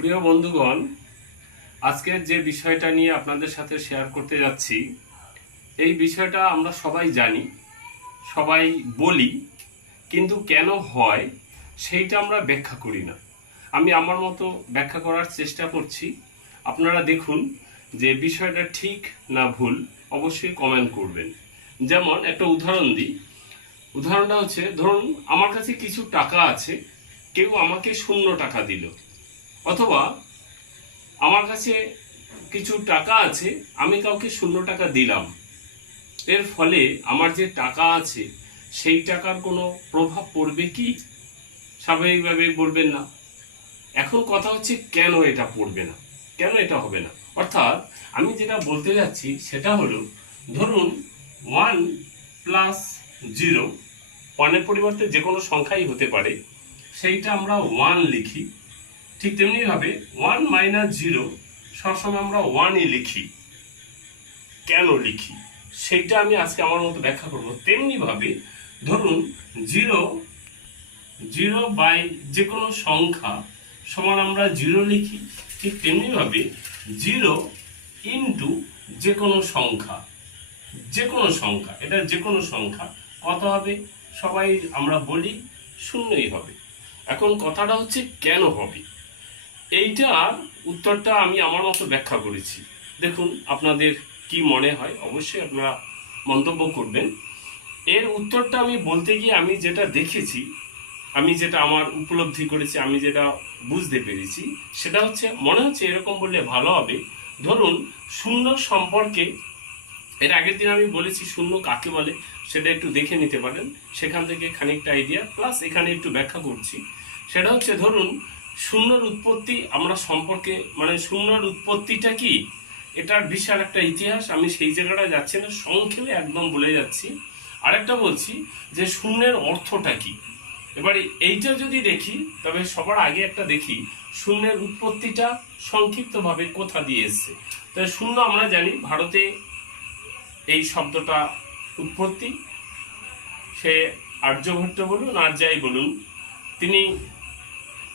প্রিয় বন্ধুগণ, আজকের যে বিষয়টা নিয়ে আপনাদের সাথে শেয়ার করতে যাচ্ছি, এই বিষয়টা আমরা সবাই জানি, সবাই বলি, কিন্তু কেন হয় সেইটা আমরা ব্যাখ্যা করি না। আমি আমার মতো ব্যাখ্যা করার চেষ্টা করছি। আপনারা দেখুন যে বিষয়টা ঠিক না ভুল অবশ্যই কমেন্ট করবেন। যেমন একটা উদাহরণ দিই। উদাহরণটা হচ্ছে, ধরুন আমার কাছে কিছু টাকা আছে, কেউ আমাকে শূন্য টাকা দিল। অথবা আমার কাছে কিছু টাকা আছে, আমি কাউকে শূন্য টাকা দিলাম। এর ফলে আমার যে টাকা আছে, সেই টাকার কোনো প্রভাব পড়বে কি? স্বাভাবিকভাবে বলবেন না। এখন কথা হচ্ছে কেন এটা পড়বে না? কেন এটা হবে না? অর্থাৎ আমি যেটা বলতে যাচ্ছি, সেটা হলো, ধরুন ওয়ান প্লাস জিরো ওয়ানের পরিবর্তে যে কোনো সংখ্যাই হতে পারে, সেইটা আমরা ওয়ান লিখি। ঠিক তেমনিভাবে ওয়ান মাইনাস জিরো সবসময় আমরা ওয়ানই লিখি। কেন লিখি? সেইটা আমি আজকে আমার মতো ব্যাখ্যা করব। তেমনিভাবে ধরুন জিরো জিরো বাই যে কোনো সংখ্যা সমান আমরা জিরো লিখি, ঠিক তেমনিভাবে জিরো ইন্টু যে কোনো সংখ্যা যে কোনো সংখ্যা, এটা যে কোনো সংখ্যা কত হবে? সবাই আমরা বলি শূন্যই হবে। এখন কথাটা হচ্ছে কেন হবে? এইটার উত্তরটা আমি আমার মতো ব্যাখ্যা করেছি। দেখুন, আপনাদের কি মনে হয়, অবশ্যই আপনারা মন্তব্য করবেন। এর উত্তরটা আমি বলতে গিয়ে আমি যেটা দেখেছি, আমি যেটা আমার উপলব্ধি করেছি, আমি যেটা বুঝতে পেরেছি, সেটা হচ্ছে, মনে হচ্ছে এরকম বললে ভালো হবে। ধরুন, শূন্য সম্পর্কে, এর আগের দিন আমি বলেছি শূন্য কাকে বলে, সেটা একটু দেখে নিতে পারেন। সেখান থেকে খানিকটা আইডিয়া প্লাস এখানে একটু ব্যাখ্যা করছি। সেটা হচ্ছে, ধরুন শূন্যর উৎপত্তি আমরা সম্পর্কে মানে শূন্যর উৎপত্তিটা কি? এটার বিশাল একটা ইতিহাস, আমি সেই জায়গাটা যাচ্ছি না, সংক্ষেপে একদম বলে যাচ্ছি। আরেকটা বলছি যে শূন্যের অর্থটা কি? এবারে এইটা যদি দেখি, তবে সবার আগে একটা দেখি, শূন্যের উৎপত্তিটা সংক্ষিপ্তভাবে কোথা দিয়ে এসছে? তাই শূন্য আমরা জানি, ভারতে এই শব্দটা উৎপত্তি। সে আর্যভট্ট বলুন আর যাই বলুন, তিনি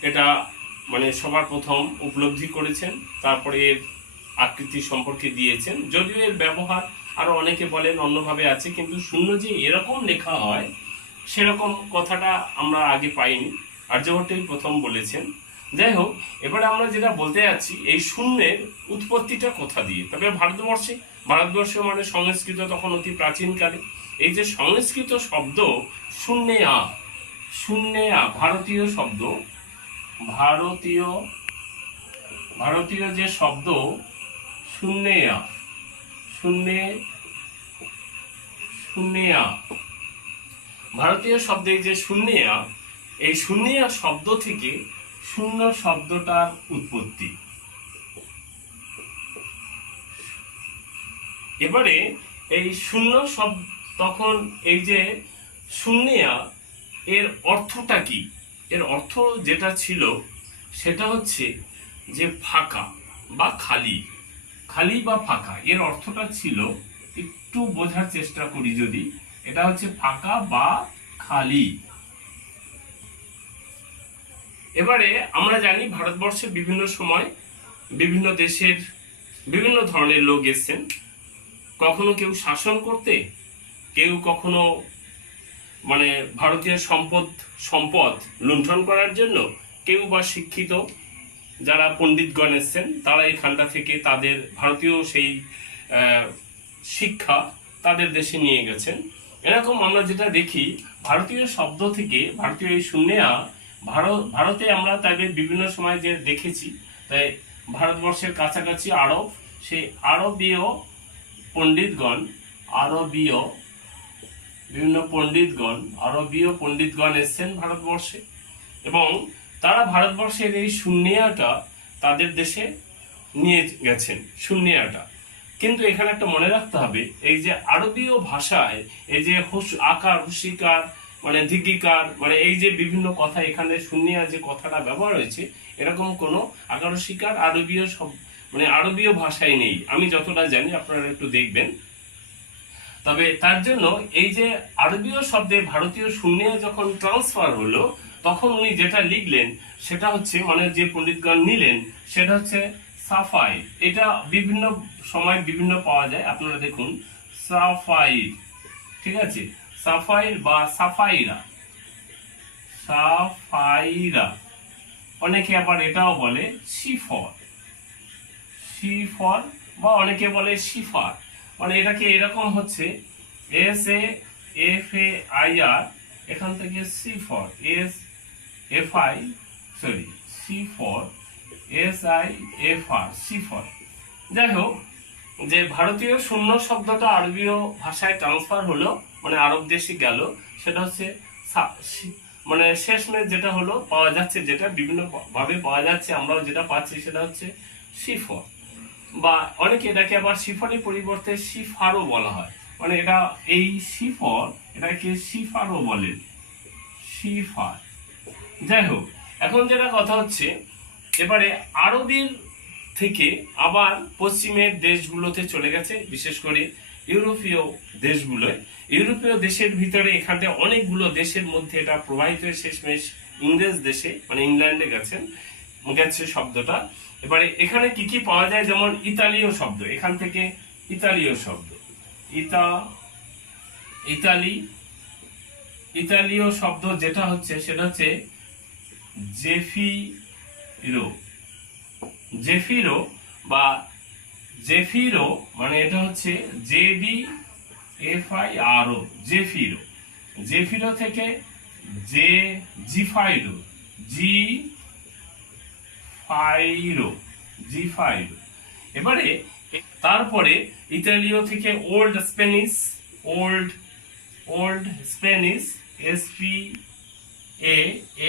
এটা মানে সবার প্রথম উপলব্ধি করেছেন, তারপরে এর আকৃতি সম্পর্কে দিয়েছেন। যদিও এর ব্যবহার আরও অনেকে বলেন অন্যভাবে আছে, কিন্তু শূন্য যে এরকম লেখা হয়, সেরকম কথাটা আমরা আগে পাইনি। আর্যভট্টই প্রথম বলেছেন। যাই হোক, এবারে আমরা যেটা বলতে যাচ্ছি, এই শূন্যের উৎপত্তিটা কোথা দিয়ে? তবে ভারতবর্ষে ভারতবর্ষ মানে সংস্কৃত তখন অতি প্রাচীনকালে। এই যে সংস্কৃত শব্দ শূন্যে আ শূন্যে আ ভারতীয় শব্দ ভারতীয় ভারতীয় যে শব্দ শূন্যে আ শূন্যে শূন্যে আ ভারতীয় শব্দে যে শূন্যা এই শূন্যা শব্দ থেকে শূন্য শব্দটার উৎপত্তি। এবারে এই শূন্য শব্দ, তখন এই যে শূন্যা এর অর্থটা কি? এর অর্থ যেটা ছিল সেটা হচ্ছে যে ফাঁকা বা খালি খালি বা ফাঁকা। এর অর্থটা ছিল একটু বোঝার চেষ্টা করি যদি। এটা হচ্ছে ফাঁকা বা খালি। এবারে আমরা জানি ভারতবর্ষে বিভিন্ন সময় বিভিন্ন দেশের বিভিন্ন ধরনের লোক এসেছেন। কখনো কেউ শাসন করতে, কেউ কখনো মানে ভারতীয় সম্পদ সম্পদ লুণ্ঠন করার জন্য কেউ বা শিক্ষিত যারা পণ্ডিতগণ এসছেন, তারা এখানটা থেকে তাদের ভারতীয় সেই শিক্ষা তাদের দেশে নিয়ে গেছেন। এরকম আমরা যেটা দেখি, ভারতীয় শব্দ থেকে ভারতীয় এই শূন্যা ভারত, ভারতে আমরা তাদের বিভিন্ন সময় যে দেখেছি, তাই ভারতবর্ষের কাছাকাছি আরব, সেই আরবীয় পণ্ডিতগণ, আরবীয় বিভিন্ন পণ্ডিতগণ, আরবীয় পণ্ডিতগণ এসছেন ভারতবর্ষে এবং তারা ভারতবর্ষের এই শূন্যটা তাদের দেশে নিয়ে গেছেন শূন্যটা কিন্তু এখানে একটা মনে রাখতে হবে, এই যে আরবীয় ভাষায় এই যে হুস আকার হুসিকার মানে দিগিকার মানে এই যে বিভিন্ন কথা এখানে শূন্যা যে কথাটা ব্যবহার হয়েছে, এরকম কোনো আকার হুসিকার আরবীয় সব মানে আরবীয় ভাষায় নেই। আমি যতটা জানি আপনারা একটু দেখবেন। তবে তার জন্য এই যে আরবীয় শব্দে ভারতীয় শূন্য যখন ট্রান্সফার হলো, তখন উনি যেটা লিখলেন, সেটা হচ্ছে মানে যে পণ্ডিতগণ নিলেন, সেটা হচ্ছে সাফাই। এটা বিভিন্ন সময় বিভিন্ন পাওয়া যায়, আপনারা দেখুন সাফাইর ঠিক আছে? সাফাইর বা সাফাইরা। সাফাইরা। অনেকে আবার এটাও বলে শিফর। শিফর বা অনেকে বলে শিফার। মানে এটাকে এরকম হচ্ছে S A F A I R এখান থেকে C for S F I sorry C for S I F R C for যাই হোক, যে ভারতীয় শূন্য শব্দটা আরবীয় ভাষায় ট্রান্সফার হলো মানে আরব দেশে গেল, সেটা হচ্ছে মানে শেষমেশ যেটা হলো, পাওয়া যাচ্ছে যেটা, বিভিন্ন ভাবে পাওয়া যাচ্ছে, আমরাও যেটা পাচ্ছি সেটা হচ্ছে শিফর বা অনেকে এটাকে আবার শিফরের পরিবর্তে শিফারও বলা হয়। মানে এটা এই শিফর এটাকে শিফারও বলেন শিফার যাই হোক, এখন যেটা কথা হচ্ছে, এবারে আরবের থেকে আবার পশ্চিমের দেশগুলোতে চলে গেছে, বিশেষ করে ইউরোপীয় দেশগুলোয়। ইউরোপীয় দেশের ভিতরে এখানে অনেকগুলো দেশের মধ্যে এটা প্রবাহিত হয়ে শেষমেশ ইংরেজ দেশে মানে ইংল্যান্ডে গেছেন, গেছে শব্দটা। এবারে এখানে কি কি পাওয়া যায়? যেমন ইতালীয় শব্দ। এখান থেকে ইতালীয় শব্দ। ইতা, ইতালি। ইতালীয় শব্দ যেটা হচ্ছে, সেটা হচ্ছে জেফিরো। জেফিরো বা জেফিরো মানে এটা হচ্ছে Z E F I R O, জেফিরো। জেফিরো থেকে জে, জিফাইরো। জি ফাইরো জি ফাইরো এবারে তারপরে ইতালীয় থেকে old Spanish old old Spanish S P A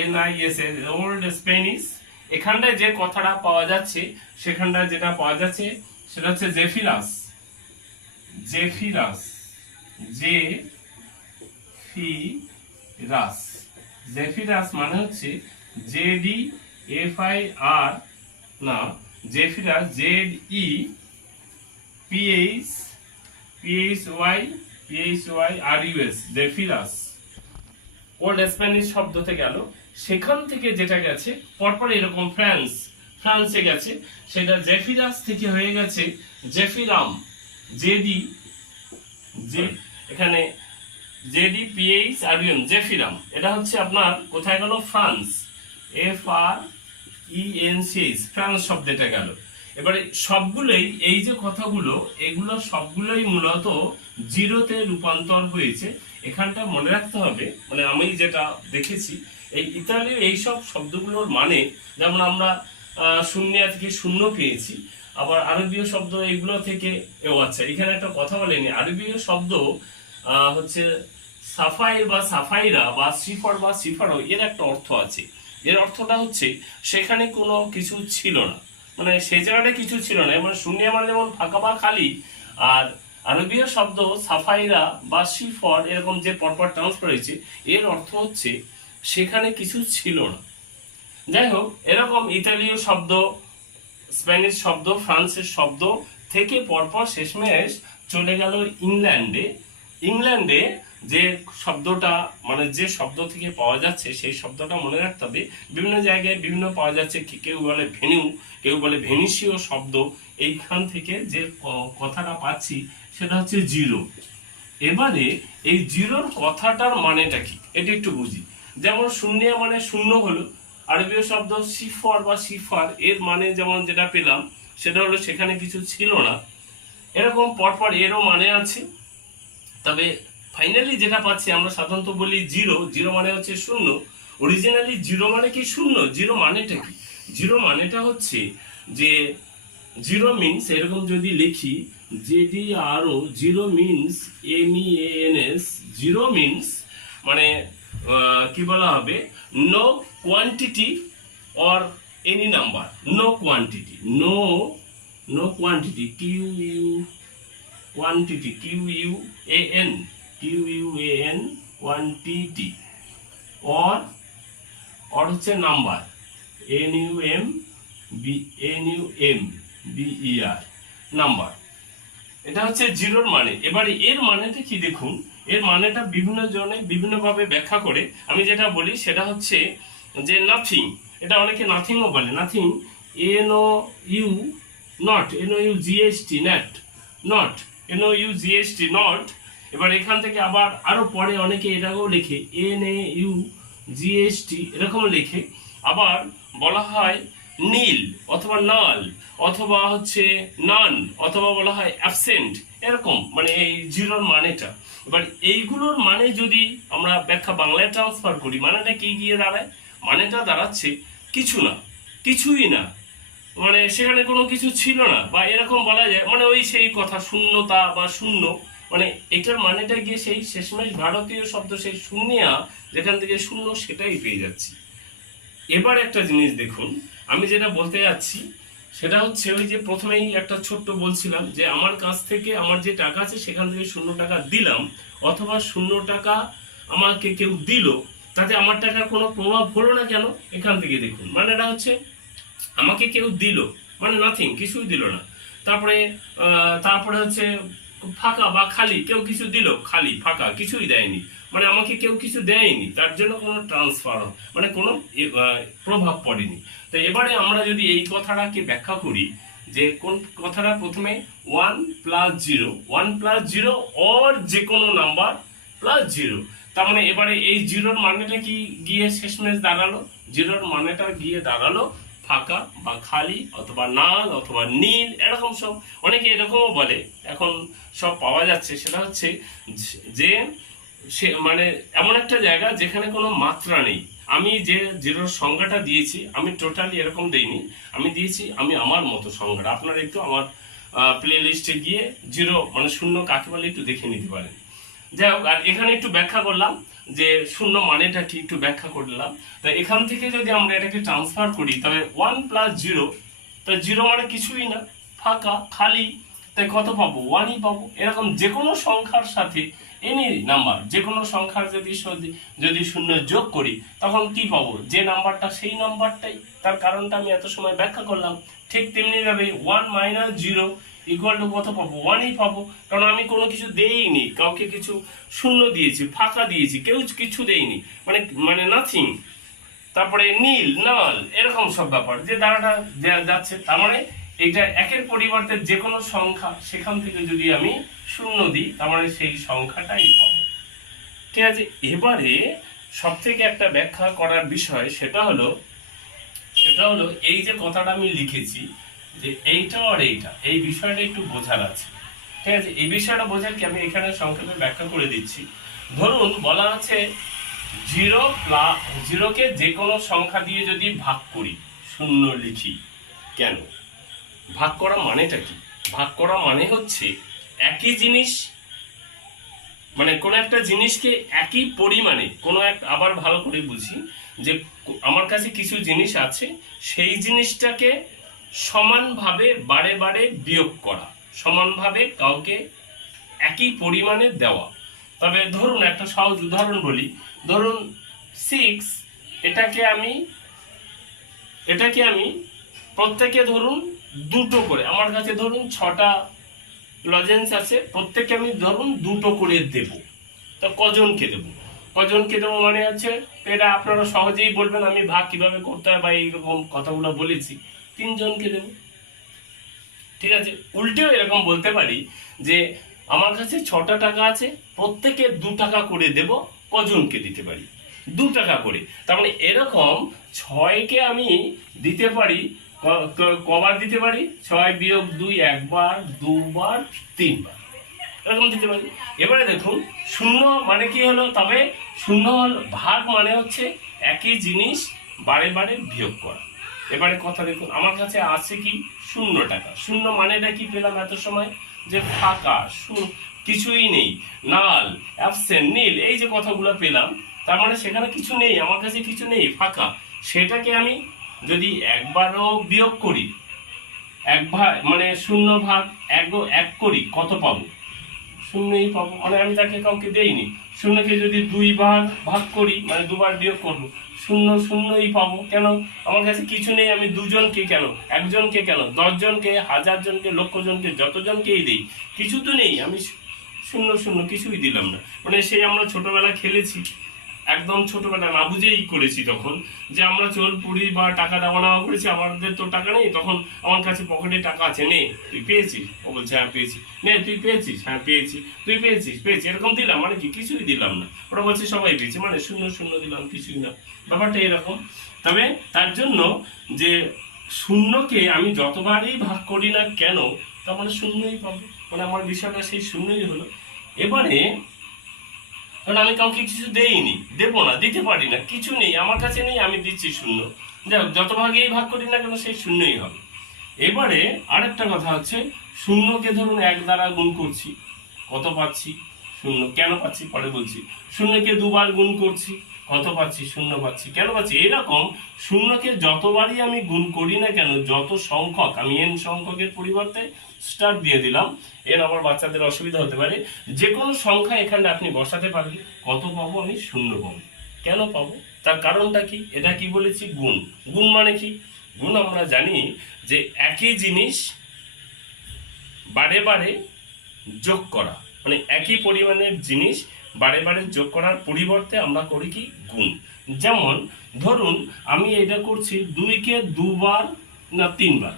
N I S old Spanish এখানটায় যে কথাটা পাওয়া যাচ্ছে, সেখানটায় যেটা পাওয়া যাচ্ছে, সেটা হচ্ছে Zephyrus Zephyrus Zephyrus Zephyrus মানে হচ্ছে জেডি এফ আই আর না Zephyrus Z E P H P H Y P H Y R U S Zephyrus old Spanish শব্দতে গেল। সেখান থেকে যেটা গেছে, পরপর এরকম ফ্রান্স ফ্রান্সে গেছে। সেটা জেফিরাস থেকে হয়ে গেছে জেফিরাম জেডি যে এখানে Z P H R U M Zephyrum এটা হচ্ছে আপনার, কোথায় গেল? France F R E N C H France শব্দটা গেল। এবারে সবগুলোই, এই যে কথাগুলো, এগুলো সবগুলোই মূলত জিরোতে রূপান্তর হয়েছে। এখানটা মনে রাখতে হবে মানে আমি যেটা দেখেছি, এই ইতালির এইসব শব্দগুলোর মানে যেমন আমরা শূন্যা থেকে শূন্য পেয়েছি, আবার আরবীয় শব্দ এগুলো থেকে, ও আচ্ছা এখানে একটা কথা বলেনি। আরবীয় শব্দ হচ্ছে সাফাই বা সাফাইরা বা সিফর বা সিফারো এর একটা অর্থ আছে। এর অর্থটা হচ্ছে সেখানে কোনো কিছু ছিল না। মানে সেই জায়গাটা কিছু ছিল না। মানে শূন্য মানে যেমন ফাঁকা বা খালি, আর আরবীয় শব্দ সাফাইরা বা সিফর এরকম যে পরপর ট্রান্সফার হয়েছে এর অর্থ হচ্ছে সেখানে কিছু ছিল না। যাই হোক, এরকম ইতালীয় শব্দ, স্প্যানিশ শব্দ, ফ্রান্সের শব্দ থেকে পরপর শেষমেশ চলে গেল ইংল্যান্ডে। ইংল্যান্ডে যে শব্দটা মানে যে শব্দ থেকে পাওয়া যাচ্ছে, সেই শব্দটা মনে রাখতে হবে। বিভিন্ন জায়গায় বিভিন্ন পাওয়া যাচ্ছে কেউ বলে ভেনিউ কেউ বলে ভেনিসীয় শব্দ। এইখান থেকে যে কথাটা পাচ্ছি, সেটা হচ্ছে জিরো। এবারে এই জিরোর কথাটার মানেটা কি? এটা একটু বুঝি। যেমন শূন্য মানে শূন্য হলো, আরবীয় শব্দ সিফর বা সিফার, এর মানে যেমন যেটা পেলাম, সেটা হলো সেখানে কিছু ছিল না। এরকম পরপর এরও মানে আছে। তবে ফাইনালি যেটা পাচ্ছি, আমরা সাধারণত বলি জিরো জিরো মানে হচ্ছে শূন্য। অরিজিনালি জিরো মানে কি শূন্য? জিরো মানেটা কি? জিরো মানেটা হচ্ছে যে জিরো মিনস এরকম যদি লিখি Z E R O zero means M E N S zero means মানে কি বলা হবে? No quantity or any number no quantity no no quantity Q U quantity Q U A N Q U A N quantity or or হচ্ছে number N U M B N U M B E R number এটা হচ্ছে জিরোর মানে। এবারে এর মানেটা কি দেখুন? এর মানেটা বিভিন্ন জনে বিভিন্নভাবে ব্যাখ্যা করে। আমি যেটা বলি সেটা হচ্ছে যে নাথিং এটা অনেকে নাথিংও বলে। Nothing N O U not N O U GST net not N O U GST not এবার এখান থেকে আবার আরও পরে অনেকে এটাকেও লেখে, এন এ ইউ জিএসটি এরকম লেখে। আবার বলা হয় নীল অথবা নাল, অথবা হচ্ছে নান, অথবা বলা হয় অ্যাবসেন্ট, এরকম মানে এই জিরোর মানেটা। এবার এইগুলোর মানে যদি আমরা ব্যাখ্যা বাংলায় ট্রান্সফার করি, মানেটা কি গিয়ে দাঁড়ায়? মানেটা দাঁড়াচ্ছে কিছু না, কিছুই না। মানে সেখানে কোনো কিছু ছিল না, বা এরকম বলা যায় মানে ওই সেই কথা, শূন্যতা বা শূন্য। মানে এটার মানেটা গিয়ে সেই শেষমেশ ভারতীয় শব্দ সেই শূন্যা যেখান থেকে শূন্য সেটাই পেয়ে যাচ্ছি। এবার একটা জিনিস দেখুন, আমি যেটা বলতে যাচ্ছি, সেটা হচ্ছে ওই যে প্রথমেই একটা ছোট্ট বলছিলাম যে আমার কাছ থেকে আমার যে টাকা আছে সেখান থেকে শূন্য টাকা দিলাম, অথবা শূন্য টাকা আমাকে কেউ দিল, তাতে আমার টাকার কোনো প্রভাব হলো না কেন? এখান থেকে দেখুন। মানে এটা হচ্ছে আমাকে কেউ দিল মানে নাথিং কিছুই দিল না। তারপরে তারপরে হচ্ছে ফাঁকা বা খালি, কেউ কিছু দিল, খালি, ফাঁকা, কিছুই দেয়নি। মানে আমাকে কেউ কিছু দেয়নি, তার জন্য কোনো ট্রান্সফার মানে কোনো প্রভাব পড়েনি। তো এবারে আমরা যদি এই কথাটাকে ব্যাখ্যা করি, যে কোন কথাটা প্রথমে one plus zero one plus zero or যে কোনো নাম্বার প্লাস জিরো তার মানে এবারে এই জিরোর মানেটা কি গিয়ে শেষমেশ দাঁড়াল? জিরোর মানেটা গিয়ে দাঁড়াল ফাঁকা বা খালি অথবা নাল অথবা নীল, এরকম সব। অনেকে এরকমও বলে। এখন সব পাওয়া যাচ্ছে। সেটা হচ্ছে যে সে মানে এমন একটা জায়গা যেখানে কোনো মাত্রা নেই। আমি যে জিরোর সংজ্ঞাটা দিয়েছি, আমি টোটালি এরকম দেইনি। আমি দিয়েছি, আমি আমার মতো সংজ্ঞাটা আপনারা একটু আমার প্লে লিস্টে গিয়ে জিরো মানে শূন্য কাকে বলে একটু দেখে নিতে পারেন। যাই হোক, আর এখানে একটু ব্যাখ্যা করলাম যে শূন্য মানেটা কি, একটু ব্যাখ্যা করলাম। তা এখান থেকে যদি আমরা এটাকে ট্রান্সফার করি তবে ওয়ান প্লাস জিরো তা জিরো মানে কিছুই না, ফাঁকা, খালি, তাই কত পাবো? ওয়ানই পাবো। এরকম যে কোনো সংখ্যার সাথে এনি নাম্বার যে কোনো সংখ্যার যদি যদি শূন্য যোগ করি, তখন কি পাবো? যে নাম্বারটা সেই নাম্বারটাই তার কারণটা আমি এত সময় ব্যাখ্যা করলাম, ঠিক তেমনি ভাবে one minus zero equal to কত পাবো? ওয়ানই পাবো। কারণ আমি কোনো কিছু দেইনি, কাউকে কিছু শূন্য দিয়েছি, ফাঁকা দিয়েছি, কেউ কিছু দেইনি। মানে মানে নাথিং তারপরে নীল, নাল, এরকম সব ব্যাপার। যে দ্বারাটা যাচ্ছে, তার মানে এটা একের পরিবর্তে যে কোনো সংখ্যা, সেখান থেকে যদি আমি শূন্য দিই, তার মানে সেই সংখ্যাটাই পাবো। ঠিক আছে? এবারে সব থেকে একটা ব্যাখ্যা করার বিষয়, সেটা হলো সেটা হলো এই যে কথাটা আমি লিখেছি যে এইটা আর এইটা, এই বিষয়টা একটু বোঝার আছে। ঠিক আছে? এই বিষয়টা বোঝার কি? আমি এখানে সংক্ষেপে ব্যাখ্যা করে দিচ্ছি। ধরুন, বলা আছে জিরো প্লাস জিরোকে যে কোনো সংখ্যা দিয়ে যদি ভাগ করি, শূন্য লিখি, কেন? ভাগ করা মানেটা কি? ভাগ করা মানে হচ্ছে একই জিনিস মানে কোন একটা জিনিসকে একই পরিমাণে, কোনো এক, আবার ভালো করে বুঝি, যে আমার কাছে কিছু জিনিস আছে, সেই জিনিসটাকে সমানভাবে বারে বারে বিয়োগ করা, সমানভাবে কাউকে একই পরিমাণে দেওয়া। তবে ধরুন, একটা সহজ উদাহরণ বলি। ধরুন সিক্স এটাকে আমি এটাকে আমি প্রত্যেকে ধরুন দুটো করে, আমার কাছে ধরুন ছটা লজেন্স আছে, প্রত্যেকে আমি ধরুন দুটো করে দেব। তো কজনকে দেব? কজনকে দেবো মানে হচ্ছে, এটা আপনারা সহজেই বলবেন, আমি ভাগ কীভাবে করতে হয় বা এইরকম কথাগুলো বলেছি। তিনজনকে দেব। ঠিক আছে? উল্টেও এরকম বলতে পারি যে, আমার কাছে ছটা টাকা আছে, প্রত্যেকে দু টাকা করে দেব, কজনকে দিতে পারি? দু টাকা করে। তার মানে এরকম ছয়কে আমি দিতে পারি কবার দিতে পারি? ছয় বিয়োগ দুই একবার, দুবার, তিনবার। এরকম দিতে পারি। এবারে দেখুন, শূন্য মানে কি হলো? তবে শূন্য হলো ভাগ মানে হচ্ছে একই জিনিস বারে বারে বিয়োগ করা। এবারে কথা দেখুন, আমার কাছে আছে কি শূন্য টাকা। শূন্য মানেটা কি পেলাম এত সময়? যে ফাঁকা কিছুই নেই। নাল অ্যাবসেন্ট নীল, এই যে কথাগুলো পেলাম, তার মানে সেখানে কিছু নেই, আমার কাছে কিছু নেই, ফাঁকা। সেটাকে আমি যদি একবারও বিয়োগ করি, এক ভাগ মানে শূন্য ভাগ, এক এক করি, কত পাবো? শূন্যই পাবো। মানে আমি তাকে কাউকে দেইনি। শূন্যকে যদি দুইবার ভাগ করি মানে দুবার বিয়োগ করব, শূন্য শূন্যই পাবো। কেন? আমার কাছে কিছু নেই, আমি দুজনকে কেন? একজনকে কেন? দশজনকে হাজার জনকে লক্ষ যতজনকেই দিই, কিছু তো নেই। আমি শূন্য শূন্য কিছুই দিলাম না। মানে সেই আমরা ছোটবেলা খেলেছি। একদম ছোটবেলা না বুঝেই করেছি তখন যে আমরা চোর পুরি বা টাকা দেওয়া নেওয়া করেছি, আমাদের তো টাকা নেই। তখন আমার কাছে পকেটে টাকা আছে, নে, তুই পেয়েছিস? ও বলছে হ্যাঁ পেয়েছি। নে, তুই পেয়েছিস? হ্যাঁ পেয়েছি। তুই পেয়েছিস? পেয়েছি। এরকম দিলাম মানে কি? কিছুই দিলাম না। ওরা বলছে, সবাই পেয়েছে। মানে শূন্য শূন্য দিলাম, কিছুই না। ব্যাপারটা এরকম। তবে তার জন্য যে শূন্যকে আমি যতবারই ভাগ করি না কেন, তার মানে শূন্যই পাবো। মানে আমার বিষয়টা সেই শূন্যই হলো। এবারে কারণ আমি কাউকে কিছু দেইনি। দেবো না, দিতে পারি না, কিছু নেই, আমার কাছে নেই, আমি দিচ্ছি শূন্য। যাই যত ভাগেই ভাগ করি না কেন, সেই শূন্যই হবে। এবারে আরেকটা কথা হচ্ছে, শূন্যকে ধরুন এক দ্বারা গুণ করছি, কত পাচ্ছি? শূন্য, কেন পাচ্ছি? পরে বলছি। শূন্যকে দুবার গুণ করছি কত পাচ্ছি, শূন্য পাচ্ছি। কেন পাচ্ছি? এরকম শূন্যকে যতবারই আমি গুণ করি না কেন, যত সংখ্যক, আমি এন সংখ্যকের পরিবর্তে স্টার দিয়ে দিলাম, এর আমার বাচ্চাদের অসুবিধা হতে পারে। যে কোনো সংখ্যা এখানে আপনি বসাতে পারবেন কত পাবো আমি? শূন্য পাবো। কেন পাবো? তার কারণটা কি? এটা কি বলেছি? গুণ। গুণ মানে কি? গুণ আমরা জানি যে একই জিনিস বারে বারে যোগ করা। মানে একই পরিমাণের জিনিস বারে বারে যোগ করার পরিবর্তে আমরা করি কি? গুণ। যেমন, ধরুন, আমি এটা করছি দুইকে দুবার না তিনবার?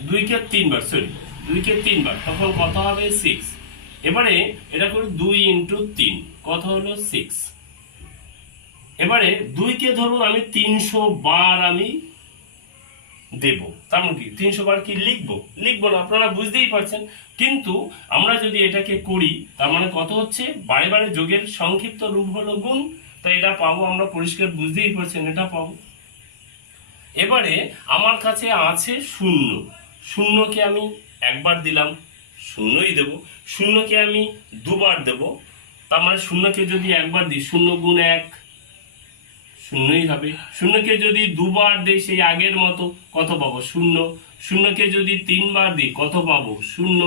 দুইকে তিনবার সরি দুইকে তিনবার, তখন কত হবে? সিক্স এবারে এটা করি দুই ইন্টু তিন, কত হলো? সিক্স এবারে দুইকে ধরুন, আমি তিনশো বার আমি দেব। তার মানে কি? তিনশো বার কি লিখব? লিখব না, আপনারা বুঝতেই পারছেন। কিন্তু আমরা যদি এটাকে করি, তার মানে কত হচ্ছে? বারে বারে যোগের সংক্ষিপ্ত রূপ হলো গুণ। তাই এটা পাবো, আমরা পরিষ্কার বুঝতেই পারছেন, এটা পাবো। এবারে আমার কাছে আছে শূন্য। শূন্যকে আমি একবার দিলাম, শূন্যই দেব। শূন্যকে আমি দুবার দেব। তার মানে শূন্যকে যদি একবার দিই, শূন্য গুণ এক শূন্যই হবে। শূন্যকে যদি দুবার দিই সেই আগের মতো, কত পাবো? শূন্য। শূন্যকে যদি তিনবার দিই, কত পাবো? শূন্য।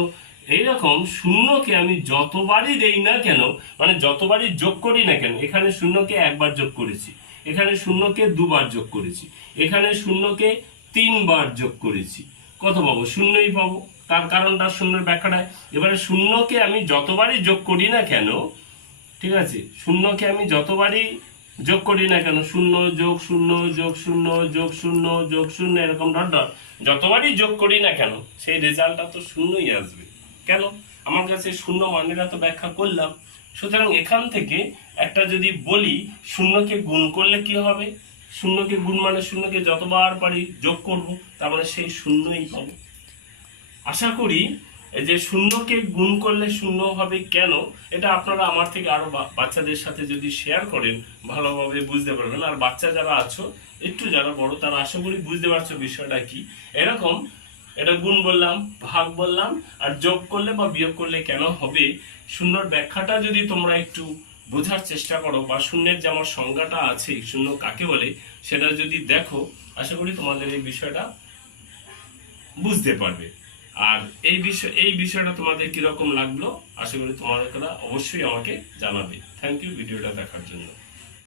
এইরকম শূন্যকে আমি যতবারই দেই না কেন মানে যতবারই যোগ করি না কেন, এখানে শূন্যকে একবার যোগ করেছি। এখানে শূন্যকে দুবার যোগ করেছি। এখানে শূন্যকে তিনবার যোগ করেছি। কত পাবো? শূন্যই পাবো। তার কারণটা শূন্যের ব্যাখ্যাটায়। এবারে শূন্যকে আমি যতবারই যোগ করি না কেন, ঠিক আছে? শূন্যকে আমি যতবারই যোগ করি না কেন? শূন্য, যোগ শূন্য যোগ শূন্য যোগ শূন্য যোগ শূন্য, এরকম ডট ডট। যতবারই যোগ করি না কেন, সেই রেজাল্টটা তো শূন্যই আসবে। কেন? আমার কাছে শূন্য মানেরা তো ব্যাখ্যা করলাম। সুতরাং এখান থেকে একটা যদি বলি, শূন্যকে গুণ করলে কি হবে? শূন্যকে গুণ মানে শূন্যকে যতবার পারি যোগ করব, তার মানে সেই শূন্যই পাবো। আশা করি যে শূন্যকে গুণ করলে শূন্য হবে কেন, এটা আপনারা আমার থেকে আরও বা- বাচ্চাদের সাথে যদি শেয়ার করেন, ভালোভাবে বুঝতে পারবেন। আর বাচ্চা যারা আছো, একটু যারা বড়, তারা আশা করি বুঝতে পারছ বিষয়টা কি। এরকম এটা গুণ বললাম, ভাগ বললাম, আর যোগ করলে বা বিয়োগ করলে কেন হবে? শূন্যর ব্যাখ্যাটা যদি তোমরা একটু বোঝার চেষ্টা করো, বা শূন্যের যে আমার সংজ্ঞাটা আছে, শূন্য কাকে বলে, সেটা যদি দেখো, আশা করি তোমাদের এই বিষয়টা বুঝতে পারবে। আর এই বিষয় এই বিষয়টা তোমাদের কীরকম লাগল? আশা করি তোমাদের অবশ্যই আমাকে জানাবে। থ্যাংক ইউ ভিডিওটা দেখার জন্য।